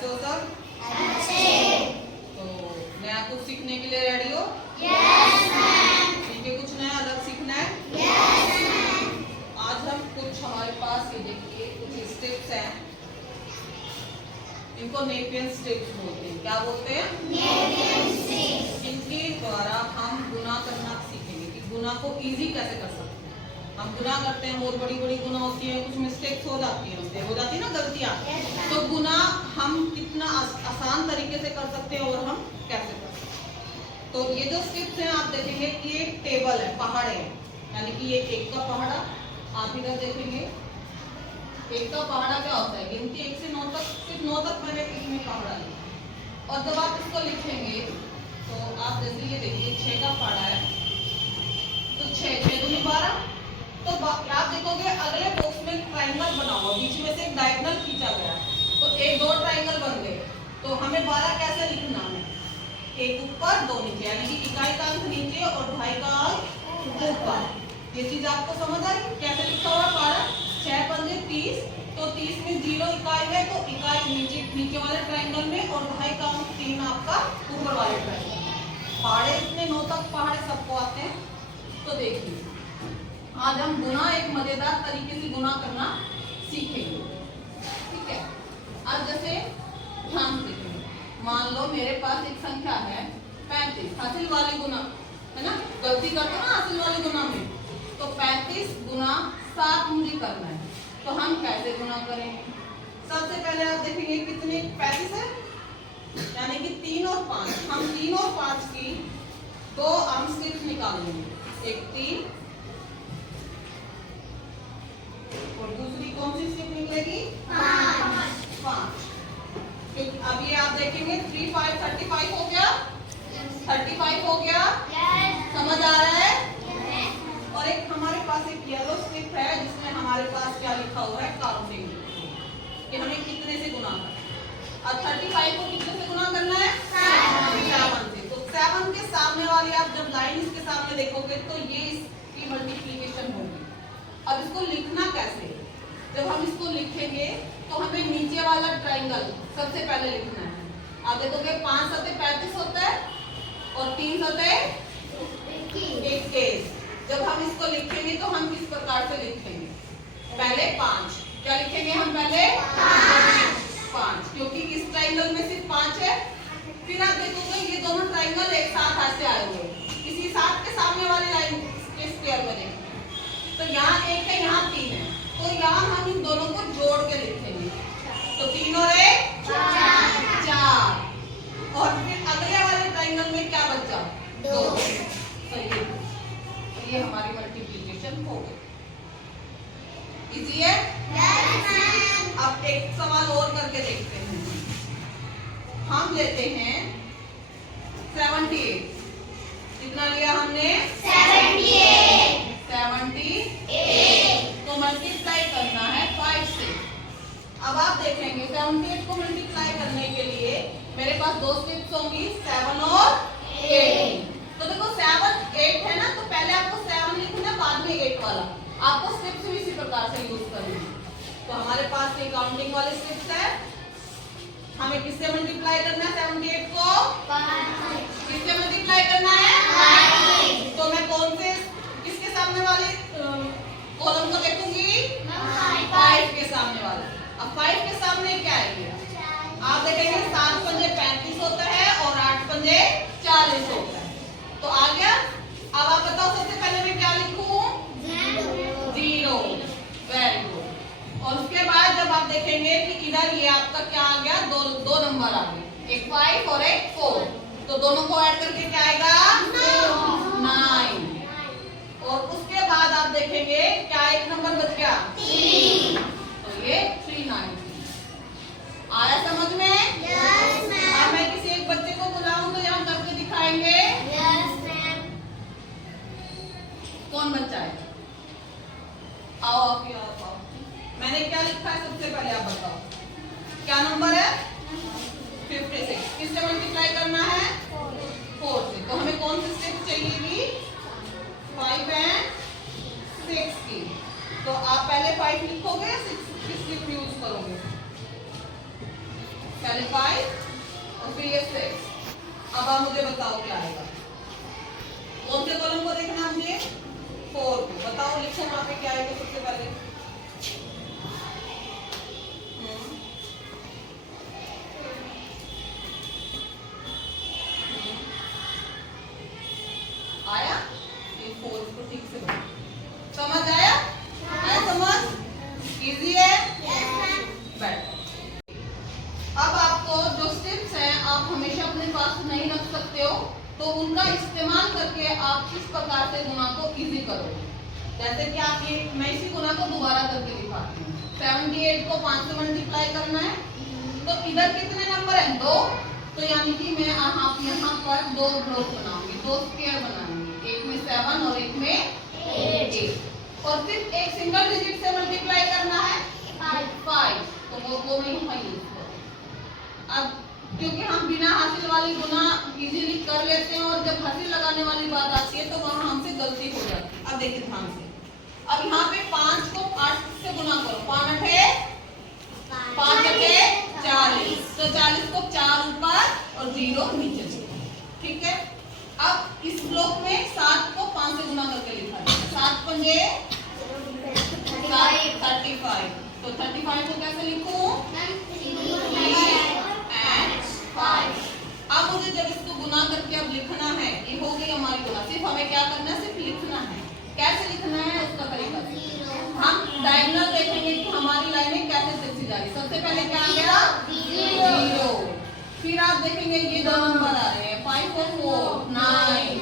कैसे हो सब? अच्छे। तो नया कुछ सीखने के लिए रेडी हो? Yes ma'am. ठीक है, कुछ नया अलग सीखना है? Yes ma'am. आज हम कुछ हमारे पास ये देखिए कुछ स्टेप्स हैं, इनको नेपियन स्टेप्स बोलते हैं। क्या बोलते हैं? Nepean steps. इनके द्वारा हम गुना करना सीखेंगे कि गुना को इजी कैसे कर सकते हैं। हम गुना करते हैं, बहुत बड़ी बड़ी गुना होती है, कुछ मिस्टेक्स हो जाती है, हमसे हो जाती है ना गलतियां। तो गुना हम कितना आसान तरीके से कर सकते हैं और हम कैसे कर सकते हैं। तो ये जो स्टेप्स हैं आप देखेंगे कि एक टेबल है, पहाड़े हैं, यानी कि ये एक का पहाड़ा। आप इधर देखेंगे एक का पहाड़ा क्या होता है, गिनती 1 से 9 तक, सिर्फ 9 तक मैंने इसमें पहाड़ा लिखा। और जब आप इसको लिखेंगे तो आप जैसे ये देखिए 6 का पहाड़ा है, तो 6 6 दूनी 12। तो आप देखोगे अगले बॉक्स में ट्रायंगल बना हुआ, बीच में से एक डायगोनल खींचा गया, तो एक दो ट्रायंगल बन गए। तो हमें 12 कैसे लिखना है, एक ऊपर दो नीचे, यानी कि इकाई का अंक नीचे और 2.5 का अंक ऊपर। ये चीज आपको समझ आई? कैसे लिखा हुआ 12, 6 पंजे 30, तो 30 में 0 इकाई है, तो इकाई नीचे वाले ट्रायंगल में और 2.5 का अंक 3 आपका ऊपर वाले ट्रायंगल में। पहाड़े इतने 9 तक पहाड़े सबको आते हैं। तो देखिए आज हम गुना एक मजेदार तरीके से गुना करना सीखेंगे, ठीक है। अब जैसे ध्यान से देखेंगे, मान लो मेरे पास एक संख्या है 35, हासिल वाले गुना है ना, गलती करते हैं ना हासिल वाले गुना में। तो 35 गुना 7 मुझे करना है, तो हम कैसे गुना करेंगे? सबसे पहले आप देखेंगे कितने 35 है, यानी कि 3 और 5। हम 3 और 5 की 2 अंश स्टेप्स निकाल लेंगे, एक 3 और दूसरी कौन सी स्टेप निकलेगी? 5। अब ये आप देखेंगे 3 5 35 हो गया, 35 हो गया। समझ आ रहा है? और एक हमारे पास एक येलो स्लिप है जिसमें हमारे पास क्या लिखा हुआ है, काउंटिंग, कि हमें कितने से गुना करना है। अब 35 को कितने से गुना करना है? 7 से। तो 7 के सामने वाली आप जब लाइन इसके सामने देखोगे तो ये इसकी मल्टीप्लिकेशन होगी। अब इसको लिखना कैसे? जब हम इसको लिखेंगे तो हमें नीचे वाला ट्रायंगल सबसे पहले लिखना है। आप देखोगे 5 सते 35 होता है और 3 सते 21। जब हम इसको लिखेंगे तो हम किस प्रकार से लिखेंगे? पहले 5, क्या लिखेंगे हम? पहले 5, क्योंकि इस ट्रायंगल में सिर्फ 5 है। फिर आप देखोगे ये दोनों ट्रायंगल एक साथ ऐसे आए हुए, किसी 7 के सामने वाली लाइन के स्क्वायर में देखेंगे तो यहाँ 1 है, यहाँ 3 है, तो यहाँ हम इन दोनों को जोड़ के लिखेंगे। तो 3 और 1 4। और फिर अगले वाले ट्रायंगल में क्या बचा? 2। सही है, तो ये हमारी मल्टीप्लिकेशन हो गई। इजी है? अब एक सवाल और करके देखते हैं। हम लेते हैं 78, कितना लिया हमने? 78। तो मल्टीप्लाई करना है 5 से। अब आप देखेंगे 78 को मल्टीप्लाई करने के लिए मेरे पास 2 स्टेप्स होंगी, 7 और 8। तो देखो 7 8 है ना, तो पहले आपको 7 लिखना है, बाद में 8 वाला। आपको स्टेप्स भी इसी प्रकार से यूज करनी है। तो हमारे पास ये काउंटिंग वाले स्टेप्स है। हमें किससे मल्टीप्लाई करना है? 78 को किससे मल्टीप्लाई करना है? 5। तो मैं कौन से किसके सामने वाले कॉलम को देखूंगी? 5 के सामने वाला। अब 5 के सामने क्या आएगा? आप देखेंगे 7 पंजे 35 होता है और 8 पंजे 40 होता है, तो आ गया। अब आप बताओ सबसे पहले मैं क्या लिखूं? 0। Very good. और उसके बाद जब आप देखेंगे कि इधर ये आपका क्या आ गया, दो नंबर आ गए, एक 5 और एक 4, तो दोनों को ऐड करके क्या आएगा? 9। और उसके बाद आप देखेंगे क्या एक नंबर बच गया? 3। तो ये 390 आया समझ में? Yes ma'am. अब मैं किसी एक बच्चे को बुलाऊं तो यहाँ करके दिखाएंगे। Yes ma'am. कौन बच्चा है? आओ आप आओ। मैंने क्या लिखा है सबसे पहले आप बताओ, क्या नंबर है? 56। किससे मल्टीप्लाई करना है? 4 से। तो हमें कौन सी स्टेप चाहिएगी? 5 एंड 6 की। तो आप पहले 5 लिखोगे, 6 की स्लिप यूज करोगे। पहले 5 और फिर ये 6। अब आप मुझे बताओ क्या आएगा। कौन से कॉलम को देखना है मुझे? 4 को। बताओ, लिखो वहां पे क्या आएगा सबसे पहले। आया? ये 4 को ठीक से बताओ। समझ आया? आया समझ? इजी है? Yes, ma'am. बैठ। अब आपको जो स्टेप्स हैं आप हमेशा अपने पास नहीं रख सकते हो, तो उनका इस्तेमाल करके आप किस प्रकार से गुना को इजी करोगे। जैसे कि आप ये, मैं इसी गुना को दोबारा करके दिखाती हूँ। 78 को 5 से मल्टीप्लाई करना है, तो इधर कितने नंबर हैं? 2। तो यानी कि मैं यहाँ पर 2 ब्लॉक बनाऊंगी, 2 स्क्वायर बनाऊंगी, एक में 7 और एक में 8। और सिर्फ एक सिंगल डिजिट से मल्टीप्लाई करना है 5, तो वो मैं यहाँ यूज करूँ। अब क्योंकि हम बिना हासिल वाली गुना इजीली कर लेते हैं, और जब हासिल लगाने वाली बात आती है तो वहाँ हमसे गलती हो जाती है। अब देखिए ध्यान से, अब यहाँ पे 5 को 8 से गुना करो। 5 8 5 40, तो 40 को 4 ऊपर और 0 नीचे चलो, ठीक है। अब इस ब्लॉक में 7 को 5 से गुना करके लिखा है। 7 पंजे 35, तो 35 को कैसे लिखूं? 5। अब मुझे जब इसको गुना करके अब लिखना है, ये हो गई हमारी गुना। सिर्फ हमें क्या करना है? सिर्फ लिखना है। कैसे लिखना है उसका तरीका। हम डायगोनल देखेंगे कि हमारी लाइनें कैसे लिखी जा रही। सबसे पहले क्या आ गया? 0। फिर आप देखेंगे ये 2 नंबर आ रहे हैं, 5 और 4 9,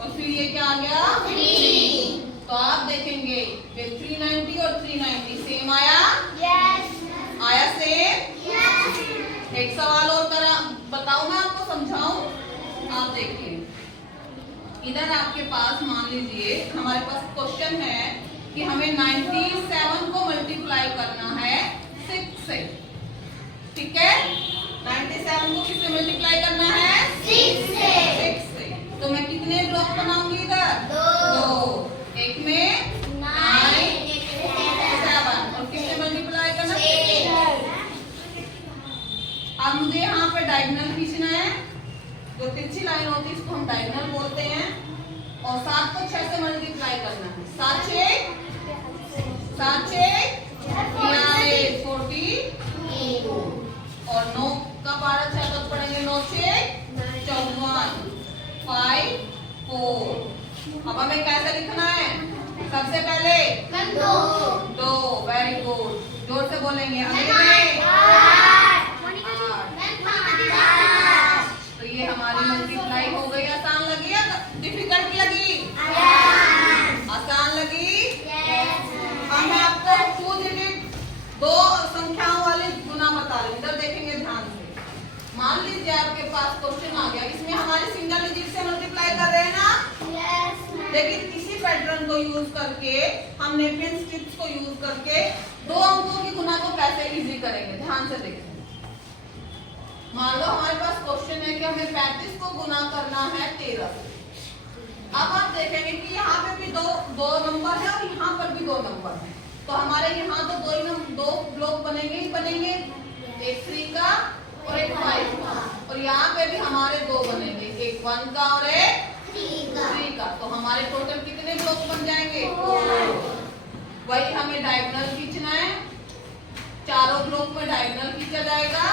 और फिर ये क्या आ गया? 3। तो आप देखेंगे 390 और 390 सेम आया? आया सेम? एक सवाल और करा, बताओ, मैं आपको समझाऊं। आप देखिए, इधर आपके पास मान लीजिए हमारे पास क्वेश्चन है कि हमें 97 को मल्टीप्लाई करना है 6 से, ठीक है। 97 को किससे मल्टीप्लाई करना है? 6 से। तो मैं कितने ब्लॉक बनाऊंगी इधर? 2। एक में 9 7, और किससे मल्टीप्लाई करना? 6। अब मुझे यहाँ पे डायगोनल खींचना है। जो तिरछी लाइन होती है इसको हम डायगोनल बोलते हैं, और 7 को 6 से मल्टीप्लाई करना है। 7 6 42, और 9 का पारा 6 तक पढ़ेंगे। 9 6 54, 5 4। अब हमें कैसे लिखना है? सबसे पहले 2। वेरी गुड, जोर से बोलेंगे। अगले में 8। तो ये हमारी मल्टीप्लाई हो गई। आसान लगी या डिफिकल्ट लगी? आसान लगी। अब मैं आपको 2 डिजिट 2 संख्याओं वाली गुना बता रही हूँ। इधर देखेंगे ध्यान से। मान लीजिए आपके पास क्वेश्चन आ गया, इसमें हमारे सिंगल डिजिट से मल्टीप्लाई कर रहे हैं ना, लेकिन इसी पैटर्न को यूज करके हम नेपियन स्ट्रिप्स को यूज करके 2 अंकों की गुना को कैसे इजी करेंगे। ध्यान से देखें। मान लो हमारे पास क्वेश्चन है कि हमें 35 को गुना करना है 13 से। अब आप देखेंगे कि यहाँ पे भी दो नंबर है और यहाँ पर भी 2 नंबर है, तो हमारे यहाँ तो 2 ब्लॉक बनेंगे ही बनेंगे, एक 3 का और एक 5 का, और यहाँ पे भी हमारे 2 बनेंगे, एक 1 का और एक 3 का। तो हमारे टोटल कितने ब्लॉक बन जाएंगे? 4। वही हमें डायगोनल खींचना है। चारों ब्लॉक में डायगोनल खींचा जाएगा,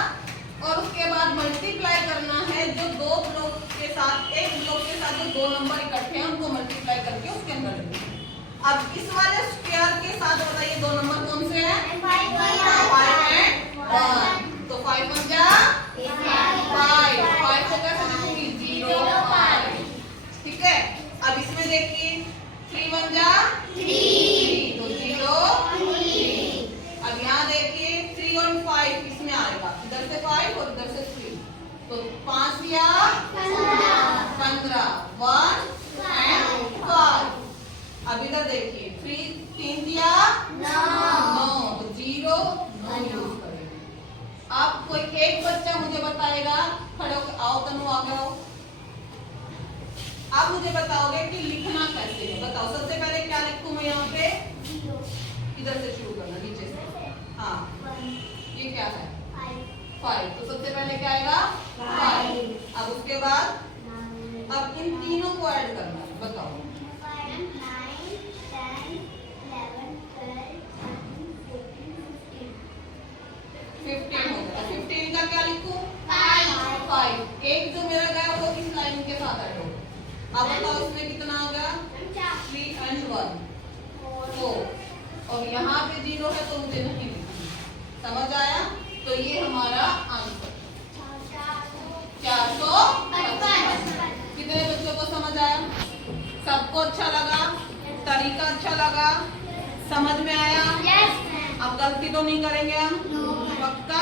और उसके बाद मल्टीप्लाई करना है जो 2 ब्लॉक के साथ, एक ब्लॉक के साथ जो 2 नंबर इकट्ठे हैं उनको मल्टीप्लाई करके उसके अंदर लिखना है। अब इस वाले स्क्वायर के साथ बताइए 2 नंबर कौन से हैं? 5 and 1। तो 5 1 जा 5, 5 को कैसे लिखूंगी? 0 5, ठीक है। अब इसमें देखिए 3 1 जा 3, तो 0 3। अब यहाँ देखिए 3 और 5 इसमें आएगा, इधर से 5 और इधर से 3, तो 5 या 15 1 and 5। अब इधर देखिए 3 दिया 9, तो 0 9 यूज करेंगे। अब कोई एक बच्चा मुझे बताएगा, खड़े होकर आओ, तनु आ गए हो। आप मुझे बताओगे कि लिखना कैसे है। बताओ, सबसे पहले क्या लिखूं मैं यहाँ पे? इधर से शुरू करना, नीचे से। हाँ, ये क्या है? 5। तो सबसे पहले क्या आएगा 5। अब उसके बाद अब इन तीनों को ऐड करना है, बताओ। 15 हो गया। 15 का क्या लिखूं? 5। एक जो मेरा गया वो इस लाइन के साथ ऐड हो गया। अब बताओ इसमें कितना आ गया? 3 and 1 4। और यहाँ पे 0 है तो मुझे नहीं लिखना। समझ आया? तो ये हमारा आंसर 455। कितने बच्चों को समझ आया? सबको अच्छा लगा? तरीका अच्छा लगा? समझ में आया? अब गलती तो नहीं करेंगे हम? पक्का?